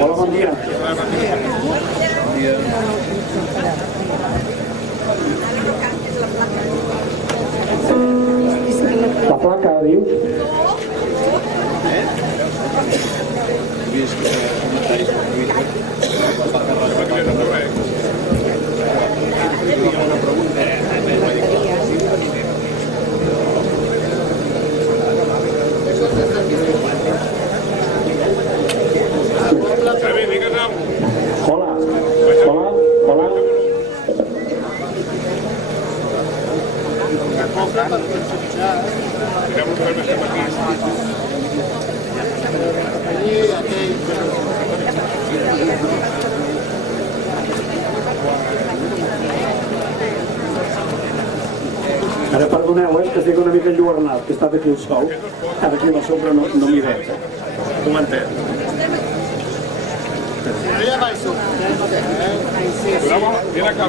Hola, bon dia. La placa, dius? Hola, hola, hola. Ara perdoneu, que estic una mica enlluernat, que he estat aquí al sol. Ara aquí a la sombra no m'hi veig. Tu m'entens? Bravo, viene acá.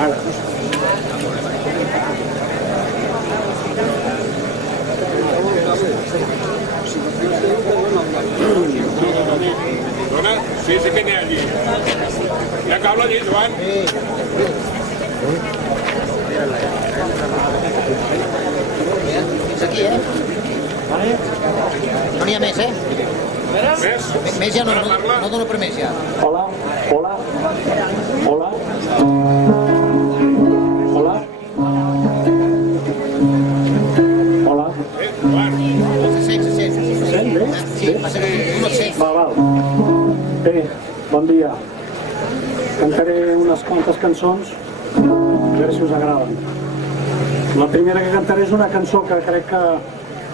Ara. Dona? Sí, sí que n'hi ha allí. Hi ha cable allí, Joan? Fins aquí, No n'hi ha més, Més? Més ja no dono per més, ja. Hola, hola, hola, hola, hola. Joan. Se sent. Sent bé? Sí, passa que tu no et sents. Val. Bé, bon dia. Cantaré unes quantes cançons, a veure si us agraden. La primera que cantaré és una cançó que crec que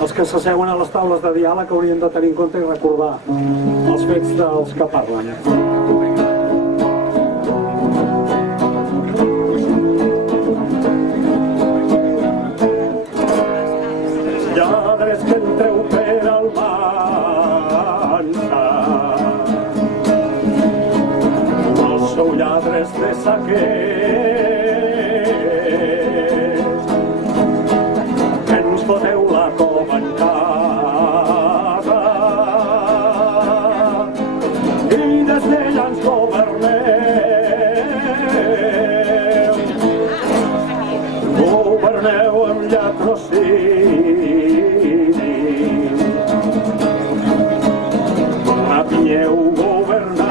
els que s'asseuen a les taules de diàleg haurien de tenir en compte i recordar els fets dels que parlen. Lladres que entreu per Almansa, no sou lladres de saquers, que ens foteu la cova en casa i des d'ella ens governeu. Governeu amb llatrocini, rapinyeu governant,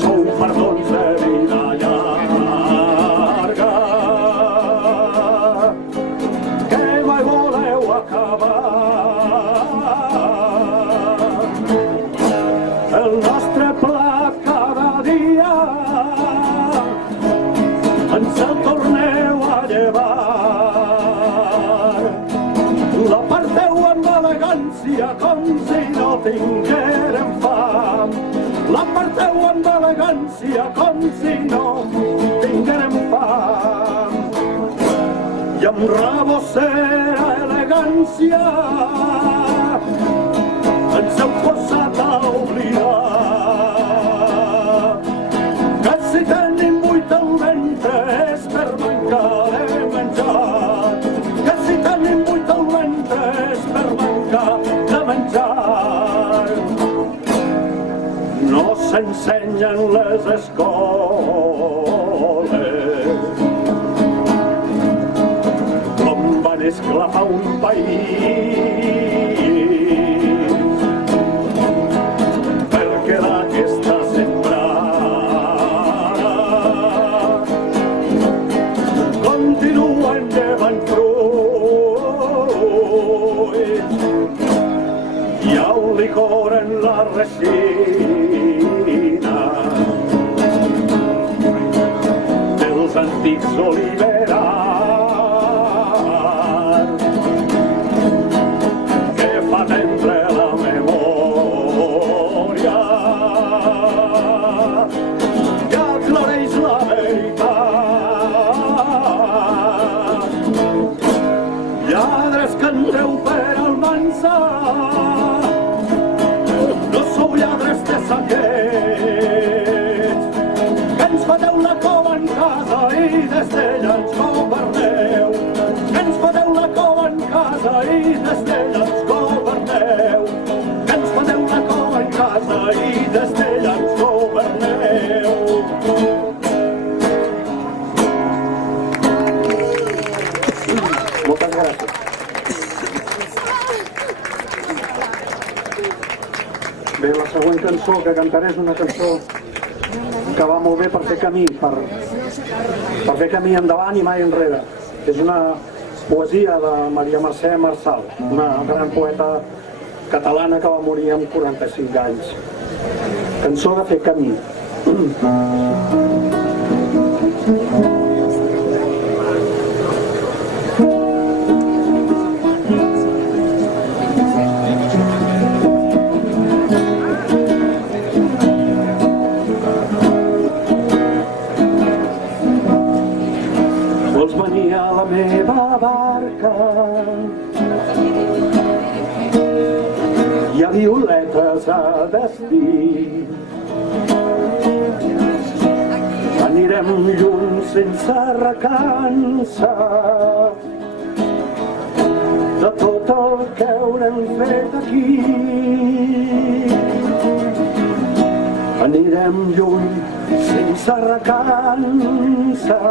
sou perdons de vida llarga que mai voleu acabar. El nostre plat cada dia ens el torneu a llevar. L'aparteu amb elegància com si no tinguérem fam. L'aparteu amb elegància com si no tinguérem fam. I amb rabossera elegància ens heu posat a oblidar que si tenim buit el ventre és per mancar de menjar, que si tenim buit el ventre és per mancar de menjar. No s'ensenyen les escoles com van esclafar un país, perquè d'aquesta sembrada continuen llevant fruit. Hi ha un licor en la resina dels antics oliverars que fa tendre la memòria i aclareix la veritat. Lladres que entreu per Almansa, no sou lladres de saqueig, que ens fateu la cova en casa i i d'Estella ens governeu. Moltes gràcies. Bé, la següent cançó que cantaré és una cançó que va molt bé per fer camí, per fer camí endavant i mai enrere. És una poesia de Maria Mercè Marçal, una gran poeta catalana que va morir amb 45 anys. Cançó de fer camí. Vols venir a la meva barca? Hi ha violetes a destí. Anirem lluny sense recança de tot el que haurem fet aquí. Anirem lluny sense recança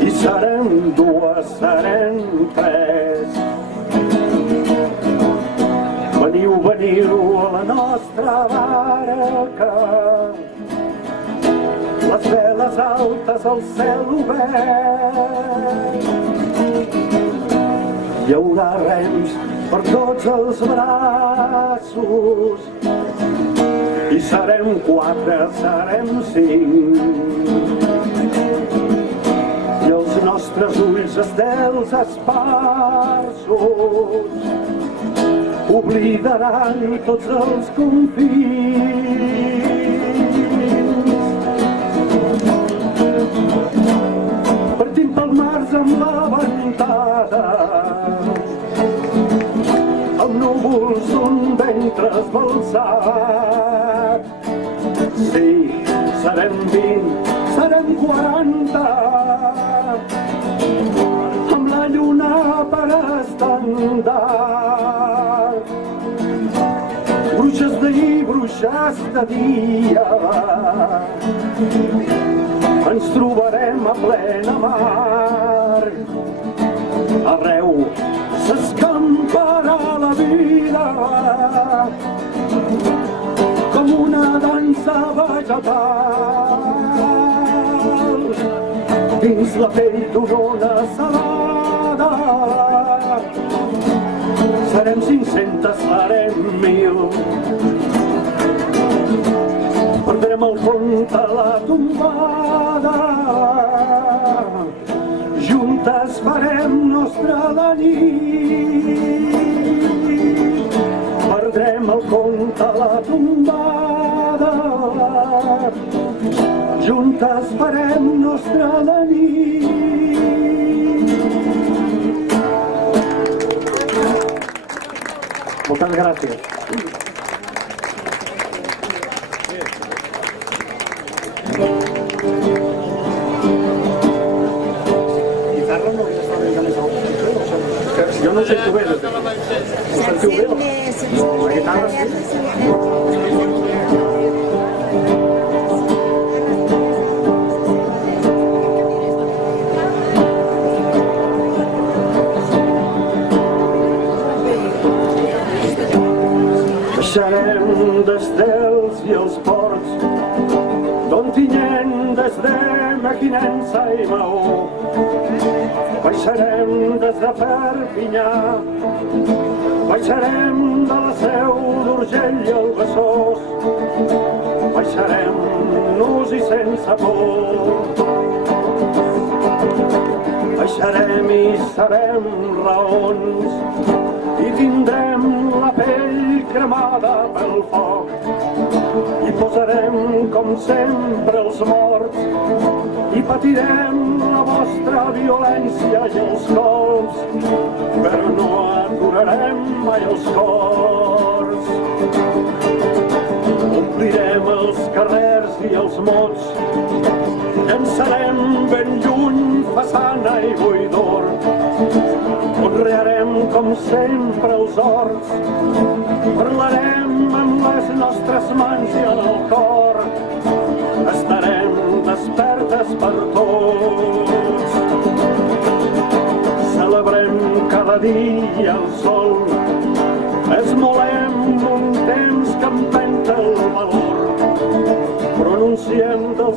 i serem dues, serem tres. Veniu, veniu a la nostra barca, les veles altes al cel obert. Hi haurà rems per tots els braços i serem 4, serem 5. I els nostres ulls estels esparsos oblidaran tots els confins. Partim pel març amb la ventada, amb núvols d'un ventre esbalsat. Sí, serem 20, serem 40, amb la lluna per estendard. Bruixes d'ahir, bruixes de dia, ens trobarem a plena mar. Arreu s'escamparà la vida com una dansa vegetal dins la pell d'una ona salada. Serem 500, serem 1.000. Perdrem el compte a la tombada. Juntes farem nostra la nit. Perdrem el compte a la tombada. Juntes farem nostra la nit. Moltes gràcies. Guitarra no hauria estat més alt. Jo no ho sento bé. Ho sentiu bé? La guitarra sí? Baixarem d'estels i els ports d'Ontinyent, des de Mequinensa i Maó. Baixarem des de Perpinyà, baixarem de la Seu d'Urgell i el Besòs. Baixarem nus i sense por. Baixarem i serem raons i tindrem la pell cremada pel foc i posarem com sempre els morts i patirem la vostra violència i els colps, però no aturarem mai els cors. Omplirem els carrers i els mots, llançarem ben lluny façana i buidor. Conrearem com sempre els horts, parlarem amb la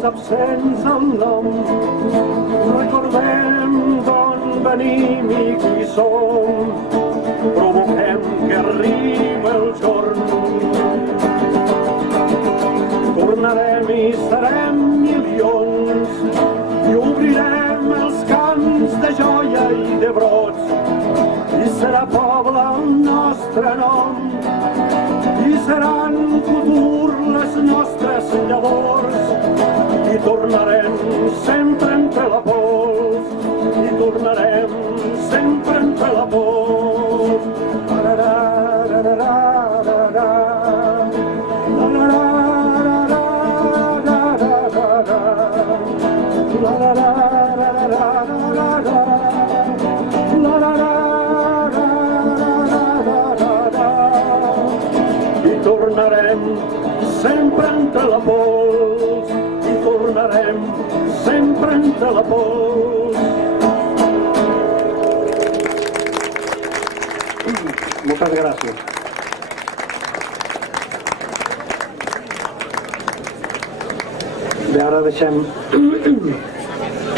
dels absents el nom. Recordem d'on venim i qui som. Provoquem que arribi el jorn. Tornarem i serem milions i obrirem els camps de joia i de brots. I serà poble el nostre nom i seran futur les nostres llavors. I tornarem sempre entre la pols i tornarem sempre entre la pols. I tornarem sempre entre la pols i tornarem sempre entre la pols. Moltes gràcies. Bé, ara deixem,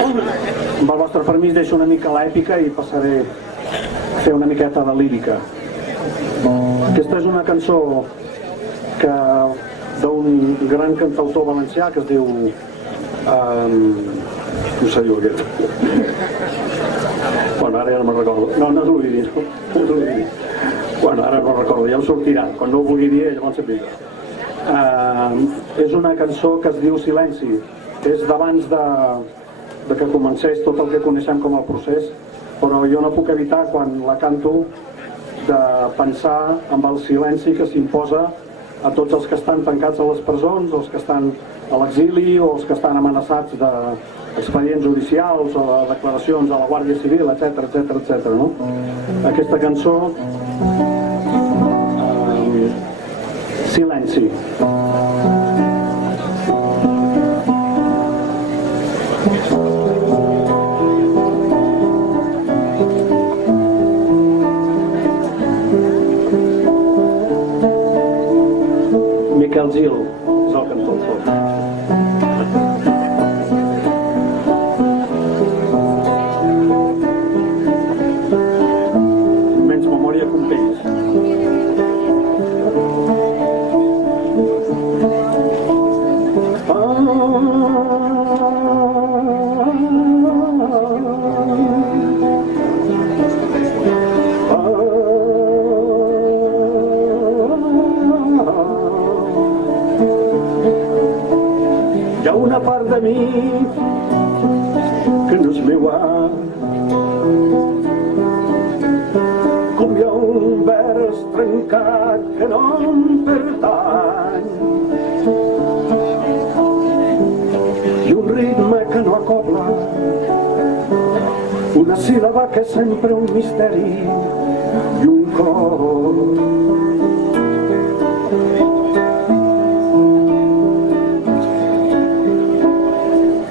amb el vostre permís, deixo una mica l'èpica i passaré a fer una miqueta de lírica. Aquesta és una cançó d'un gran cantautor valencià que es diu... com se diu aquest? Bueno, ara ja no me'n recordo. No és l'Ovidi, no és l'Ovidi. Bueno, ara no recordo, ja em sortirà. Quan no ho vulgui dir, llavors s'aplica. És una cançó que es diu Silenci. És d'abans de que comencés tot el que coneixem com el procés, però jo no puc evitar, quan la canto, de pensar en el silenci que s'imposa a tots els que estan tancats a les presons, els que estan a l'exili o els que estan amenaçats d'expedients judicials o de declaracions a la Guàrdia Civil, etc. No? Aquesta cançó, Silenci. Miquel Gil és el cantautor. Menys memòria que un peix. Hi ha una part de mi que no és meua, com hi ha un vers trencat que no em pertany, i un ritme que no acobla, una síl·laba que és sempre un misteri i un cor.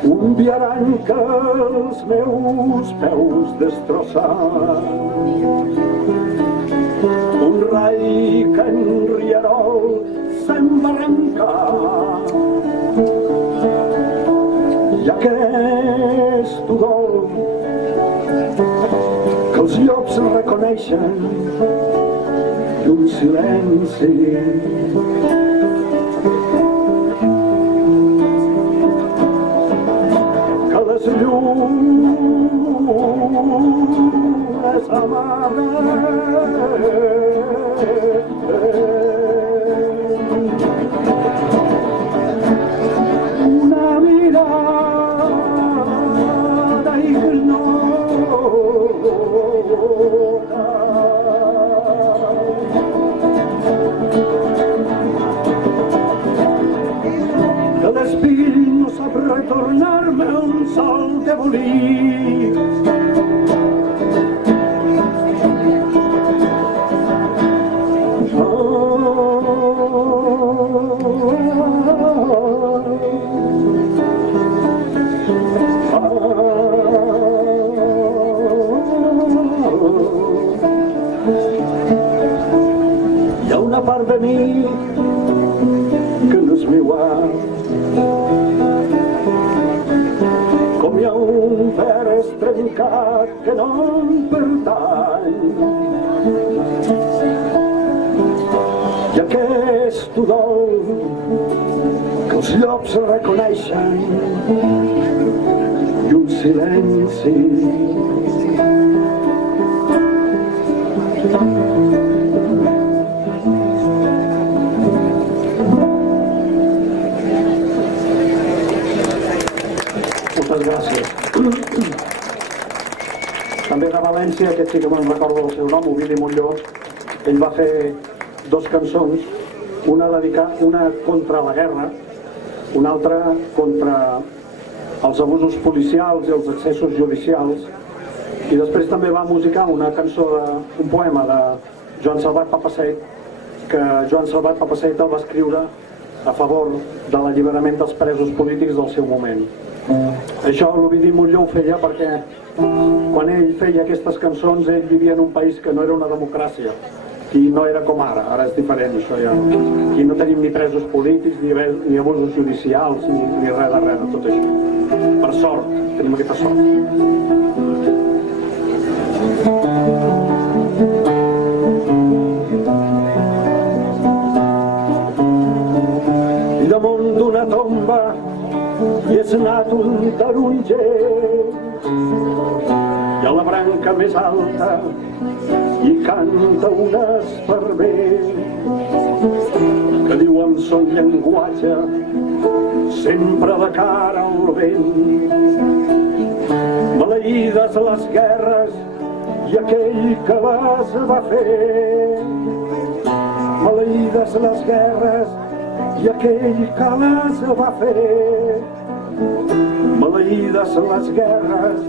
Un viarany que els meus peus destrossa, un rai que en rierol s'embarranca, i aquest udol que els llops reconeixen, i un silenci les llunes amaren. Una mirada ignota, que l'espill no sap retornar-me un sol de volir. Hi ha una part de mi que no és meua, trencat que no em pertany. I aquest udol que els llops reconeixen i un silenci moltes gràcies. També de València, aquest sí que me'n recordo el seu nom, Ovidi Montllor. Ell va fer 2 cançons, una contra la guerra, una altra contra els abusos policials i els excessos judicials, i després també va musicar una cançó, un poema de Joan Salvat Papasseit, que Joan Salvat Papasseit el va escriure a favor de l'alliberament dels presos polítics del seu moment. Això l'Ovidi Montllor ho feia perquè quan ell feia aquestes cançons ell vivia en un país que no era una democràcia i no era com ara és diferent això ja. Aquí no tenim ni presos polítics, ni abusos judicials, ni res de tot això. Per sort, tenim aquesta sort. I damunt d'una tomba hi és nat un taronger i a la branca més alta hi canta un esparver que diu amb son llenguatge sempre de cara al vent: maleïdes les guerres i aquell que les va fer, maleïdes les guerres i aquell que les va fer, maleïdes les guerres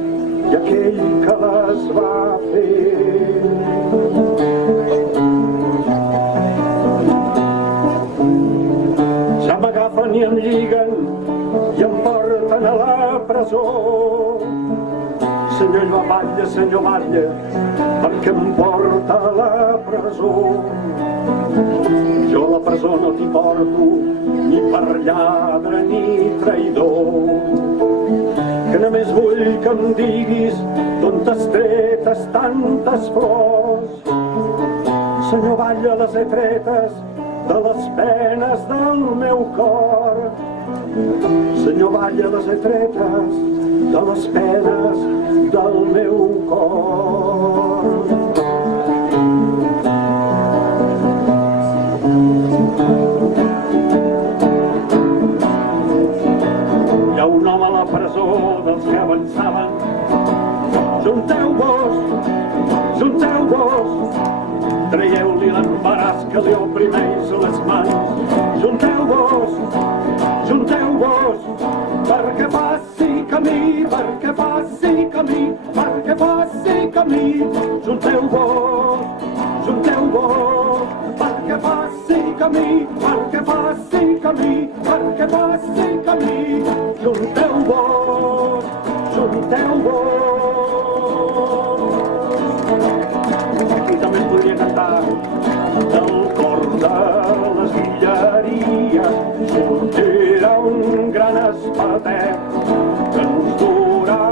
i aquell que les va fer. Ja m'agafen i em lliguen i em porten a la presó. Senyor Batlle, perquè em porta a la presó. Jo a la presó no t'hi porto ni per lladre ni traïdor, que només vull que em diguis d'on t'has tretes tantes flors. Senyor Batlle, les he tretes de les penes del meu cor. Senyor Batlle, les he tretes de les penes del meu cor. Hi ha un home a la presó dels que avançaven. Junteu-vos, traieu-li l'embaràs que li oprimeix les mans. Junteu-vos, perquè faci camí, perquè faci camí, perquè faci camí. Junteu-vos, perquè faci camí, perquè faci camí, perquè faci camí. Junteu-vos. I també es podria cantar del cor de les Guilleries sortirà un gran espatet que ens durà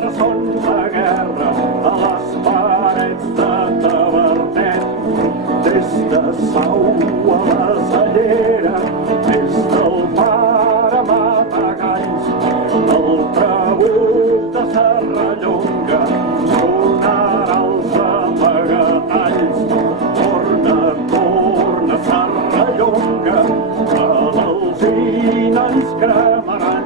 ressons de guerra a les parets de Tavertet. Des de Sau a la Cellera, des del Pare Matagalls, el Trabuc de Serrallonga tornarà als amagatalls. Torna, Serrallonga, que l'alzina ens cremaran,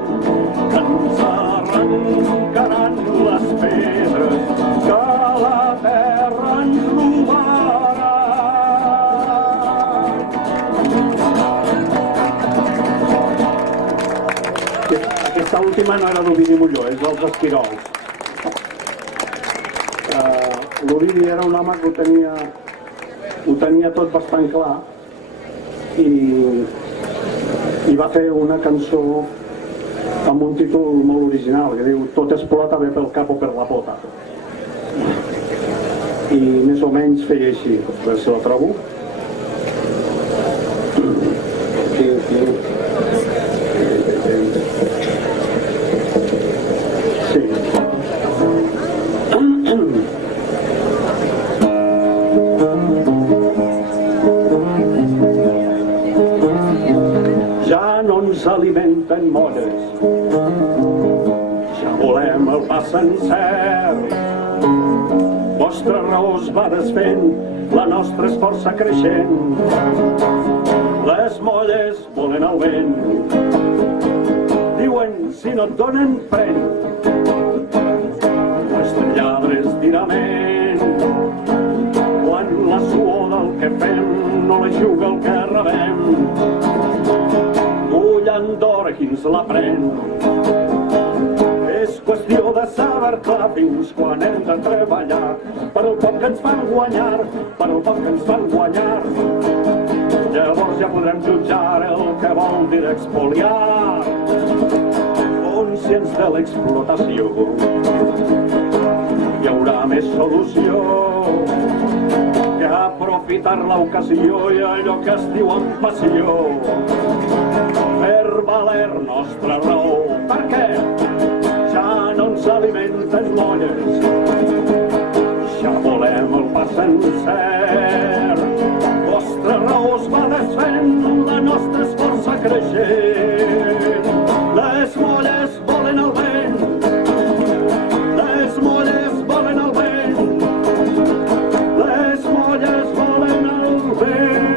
que ens arrencaran les pedres, que la terra ens robarà. Aquesta última no era l'Ovidi Montllor, és dels Esquirols. L'Ovidi era un home que ho tenia tot bastant clar i va fer una cançó amb un títol molt original que diu "Tot explota bé pel cap o per la pota", i més o menys feia així. A veure si la trobo. Sí. s'alimenten molles. Ja volem el pa sencer. Vostra raó es va desfent, la nostra és força creixent. Les molles volen el vent. Diuen, si no et donen, pren. Nostre lladre és dirament. Quan la suor del que fem no la juga el que rebem. Mullant d'hora qui ens la pren. És qüestió de saber clar fins quan hem de treballar per el poc que ens fan guanyar, per el poc que ens fan guanyar. Llavors ja podrem jutjar el que vol dir expoliar. Conscients de l'explotació, hi haurà més solució que aprofitar l'ocasió i allò que es diu amb passió. Fer valer nostra raó, per què? Ja no ens alimenten molles, ja volem el pa sencer. Vostra raó es va desfent, la nostra és força creixent. Les molles volen el vent, les molles volen el vent, les molles volen el vent.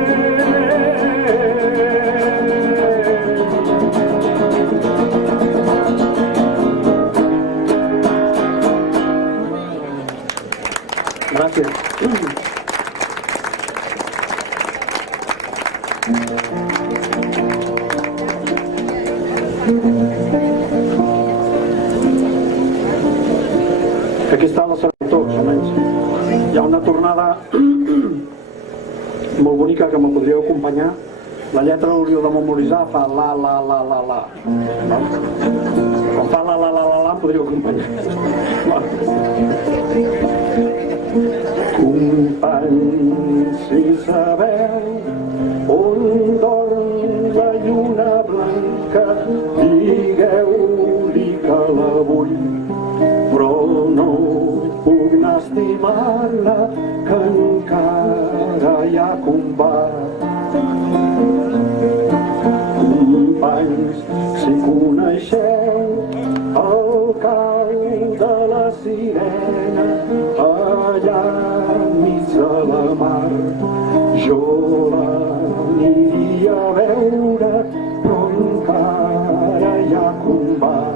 Gràcies. Aquí està la sabem tots, almenys. Hi ha una tornada molt bonica que me podríeu acompanyar. La lletra l'hauríeu de memoritzar, fa la, la, la, la, la. Quan fa la, la, la, la, la, em podríeu acompanyar. Companys, si sabeu on dorm la lluna blanca, digueu-li que la vull, però no puc anar a estimar-la, que encara hi ha combat. Companys, si coneixeu el cau de la sirena allà enmig de la mar, jo l'aniria a veure, però encara hi ha combat.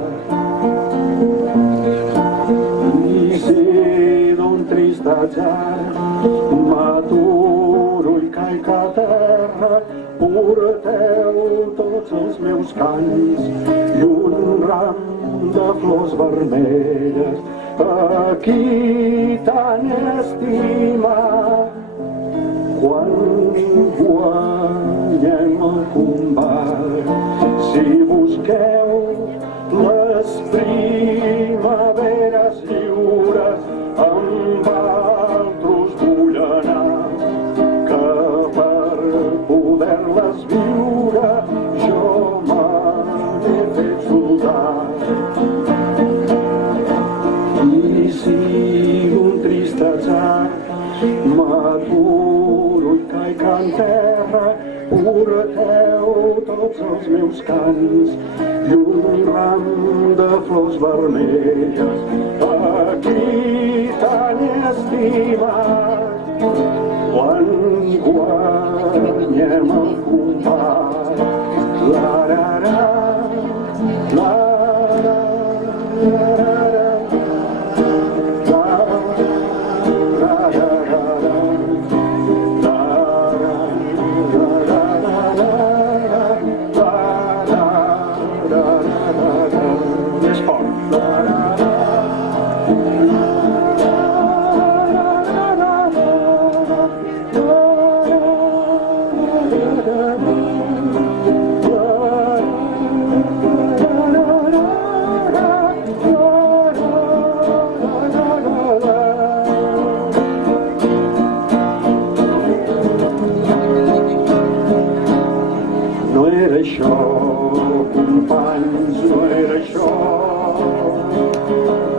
I si d'un trist atzar m'aturo i caic a terra, porteu tots els meus cants i un ram de flors vermelles a qui tant estima. Quan guanyem el combat, si busqueu les primaveres lliures, amb altres vull anar, que per poder-les viure jo m'he fet soldat. I si un trist atzar m'aturo i caic en terra, porteu tots els meus cants i un ram de flors vermelles a qui tant he estimat. Quan guanyem el combat, la-ra-ra, la-ra-ra, la-ra-ra, més fort. No era això, companys, no era això,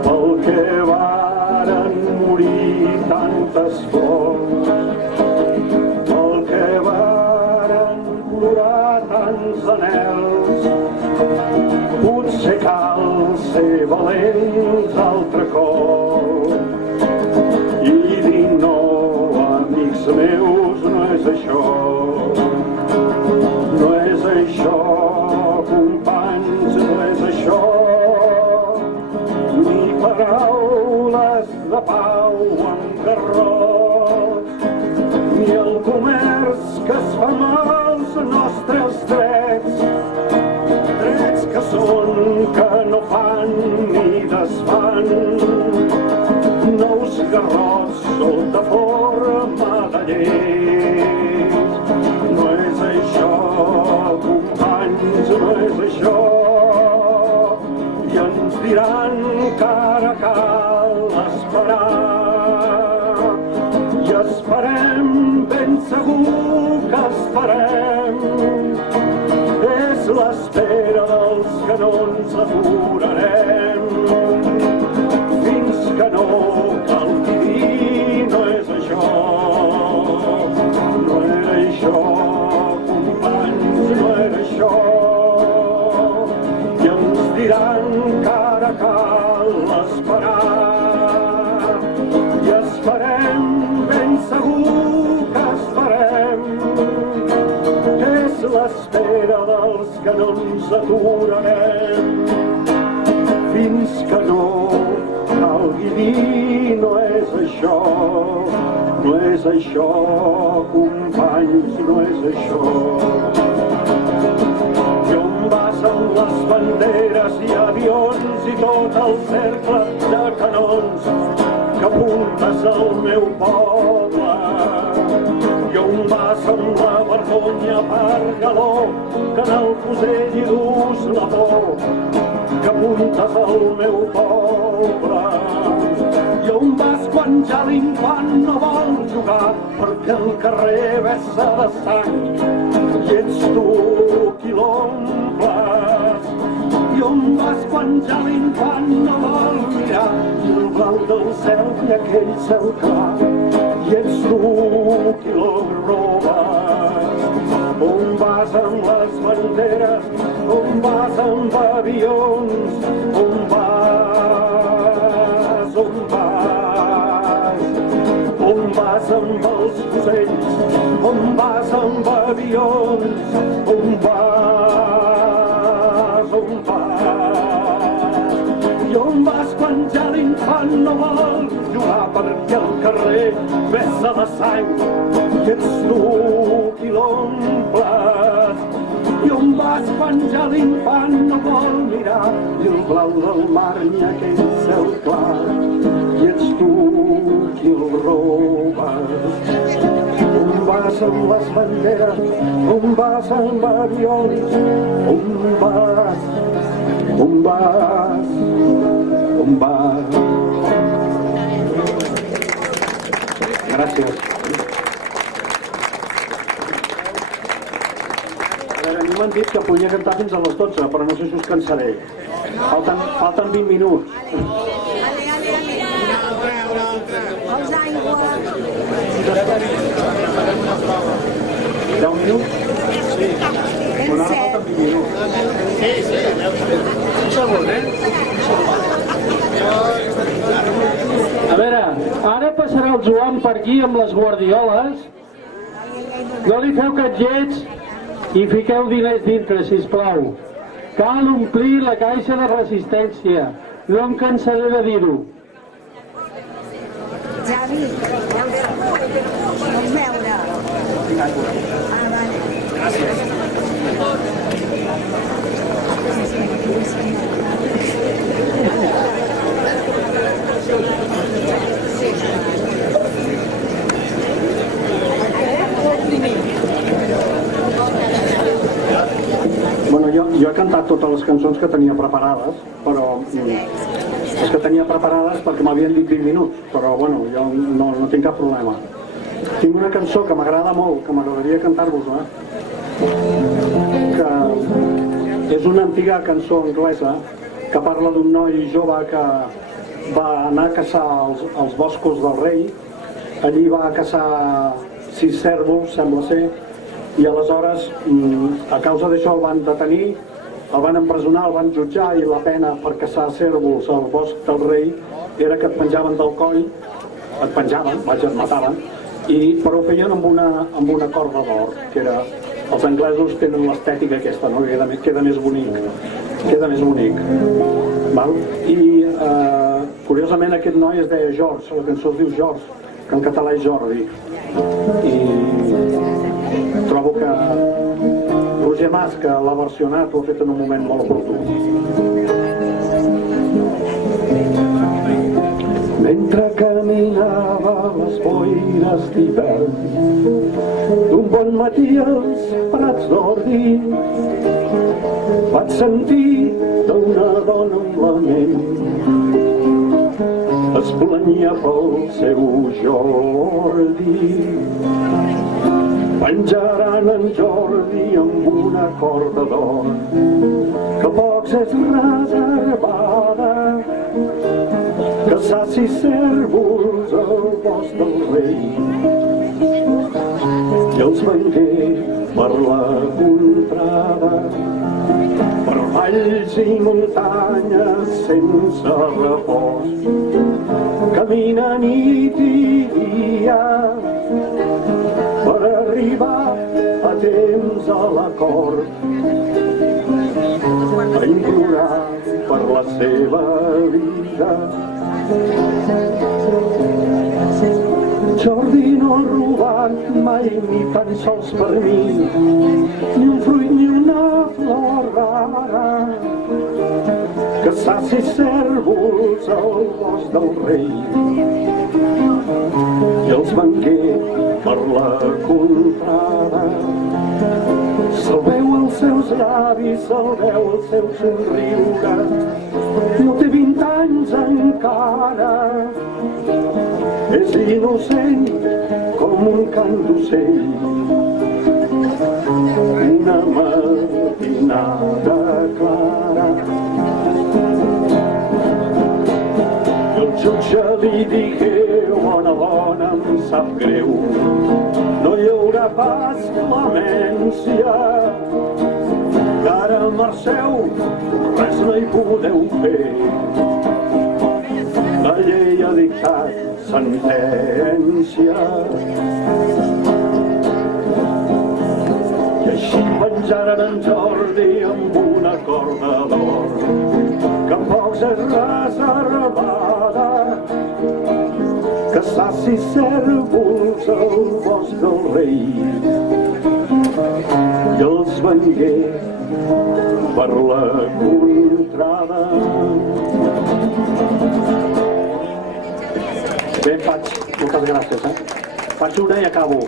pel que varen morir tantes flors, pel que varen plorar tants anels. Potser cal ser valents altre cop i dir no, amics meus, no és això. No és això, companys, no és això. Ni paraules de pau amb garrots, ni el comerç que es fa amb els nostres drets, drets que són, que no fan ni desfan, nous garrots sota forma de lleis. No és això, companys, no és això. I ens diran que ara cal esperar. I esperem, ben segur que esperem. És l'espera dels que no ens aturarem. Fins que no cal dir, no és això. No era això, companys, no era això. I ens diran que ara cal esperar. I esperem, ben segur que esperem. És l'espera dels que no ens aturarem. Fins que no calgui dir, no és això. No és això, companys, no és això. I on vas amb les banderes i avions i tot el cercle de canons que apuntes al meu poble? I on vas amb la vergonya per galó que en el fusell hi dus la por que apuntes al meu poble? I on vas quan ja l'infant no vol jugar perquè el carrer vessa de sang i ets tu qui l'omples? I on vas quan ja l'infant no vol mirar el blau del cel i aquell cel clar i ets tu qui lo robes? On vas amb les banderes? On vas amb avions? On vas? On vas? On vas amb els fusells? On vas amb avions? On vas? On vas? I on vas quan ja l'infant no vol jugar perquè el carrer vessa de sang i ets tu qui l'omples? I on vas quan ja l'infant no vol mirar i el blau del mar ni aquell cel clar i ets tu qui el robes? On vas amb les banderes? On vas amb avions? On vas? On vas? On vas? Gràcies. A mi m'han dit que podia cantar fins a les 12, però no sé si us cansaré. Falten 20 minuts. Els aigua. 10 minuts? Sí. Bueno, ara falten 20 minuts. Un segon, A veure, ara passarà el Joan per aquí amb les guardioles. No li feu catllets i fiqueu diners dintre, sisplau. Cal omplir la caixa de resistència. No em cansaré de dir-ho. Javi, vols veure? Vale. Gràcies. Bueno, jo he cantat totes les cançons que tenia preparades, però les que tenia preparades perquè m'havien dit 20 minuts, però bueno, jo no tinc cap problema. Tinc una cançó que m'agrada molt, que m'agradaria cantar-vos-la, que és una antiga cançó anglesa que parla d'un noi jove que va anar a caçar als boscos del rei. Allí va caçar 6 cérvols, sembla ser, i aleshores a causa d'això el van detenir, el van empresonar, el van jutjar i la pena per caçar cérvols al bosc del rei era que et penjaven del coll, et penjaven, et mataven, però ho feien amb una corda d'or, que era... Els anglesos tenen l'estètica aquesta, no? Queda més bonic. Val? I curiosament aquest noi es deia George, la cançó es diu George, que en català és Jordi. I trobo que Roger Mas, que l'ha versionat, ho ha fet en un moment molt oportú. Mentre caminava a les boires d'hivern d'un bon matí als prats d'Ordi vaig sentir d'una dona un lament, es planyia pel seu Jordi. Penjaran en Jordi amb una corda d'or que pocs és reservada, que saci cérvols al bosc del rei i els vengué per la contrada, per valls i muntanyes sense repòs, camina nit i dia per arribar a temps a la cort, a implorar per la seva vida. Jordi no ha robat mai ni tan sols per mi ni un fruit ni una flor rara, que saci cérvols al bosc del rei i els vengué per la contrada. Se'l veu als seus llavis, se'l veu al seu somriure, no té 20 anys encara, és innocent com un cant d'ocell, una matinada clara. El jutge li digué: bona dona, em sap greu, no hi haurà pas clemència, que ara marxeu, res no hi podeu fer. La llei ha dictat sentència. I així penjaren en Jordi amb una corda d'or, que en pocs és reservada, que saci cérvols al bosc del rei i els vengué per la contrada. Bé, moltes gràcies, Faig una i acabo.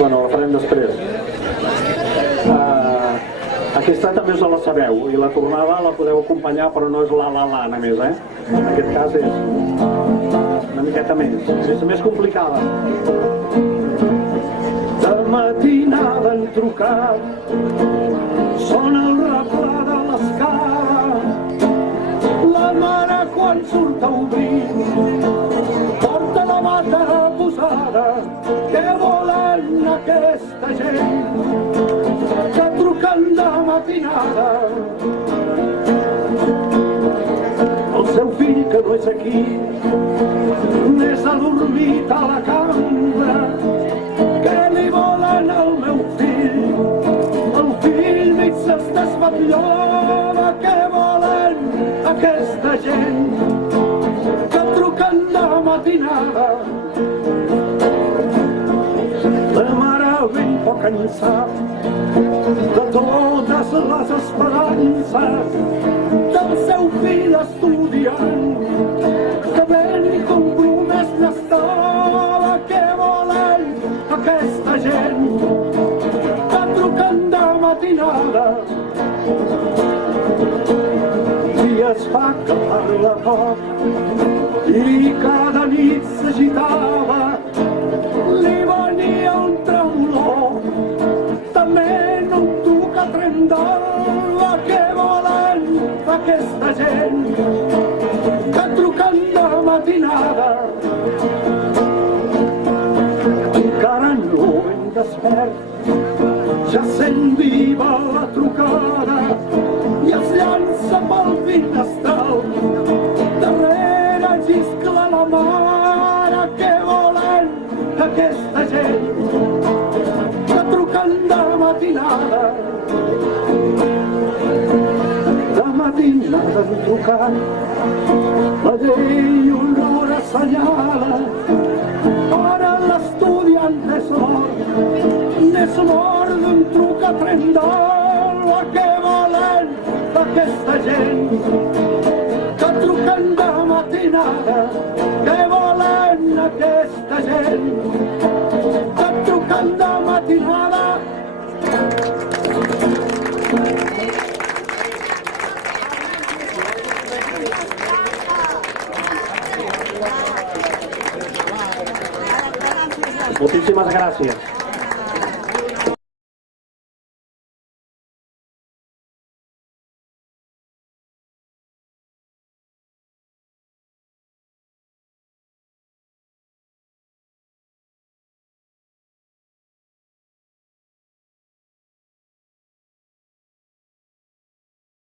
Bueno, la farem després. Aquesta també us la sabeu i la tornada la podeu acompanyar, però no és la només, En aquest cas és una miqueta més, és més complicada. De matinada han trucat, sona el replà de l'escala, la mare quan surt a obrir porta la bata posada. Què volen aquesta gent que truquen de matinada? El seu fill, que no és aquí, n'és adormit a la cambra. Què li volen al meu fill? El fill mig s'està espatllola. Què volen aquesta gent que truquen de matinada? La mare ben poc en sap de totes les esperances del seu fill estudiant, que ben compromès n'estava. Què volen aquesta gent que truquen de matinada? es fa que parla poc i cada nit s'agitava, li venia un tremolor. També no em toca tremolor. Què volen aquesta gent que truquen de matinada? Encara no ben despert, ja sent viva la trucada i es llança pel finestral. Darrere xiscla la mare. Què volen aquesta gent que truquen de matinada? De matinada han trucat, la llei olor assenyala. Ara l'estudiant és mort d'un truc a Trendol. Què volen aquesta gent que truquen de matinada? Què volen aquesta gent que truquen de matinada? Muchísimas gracias.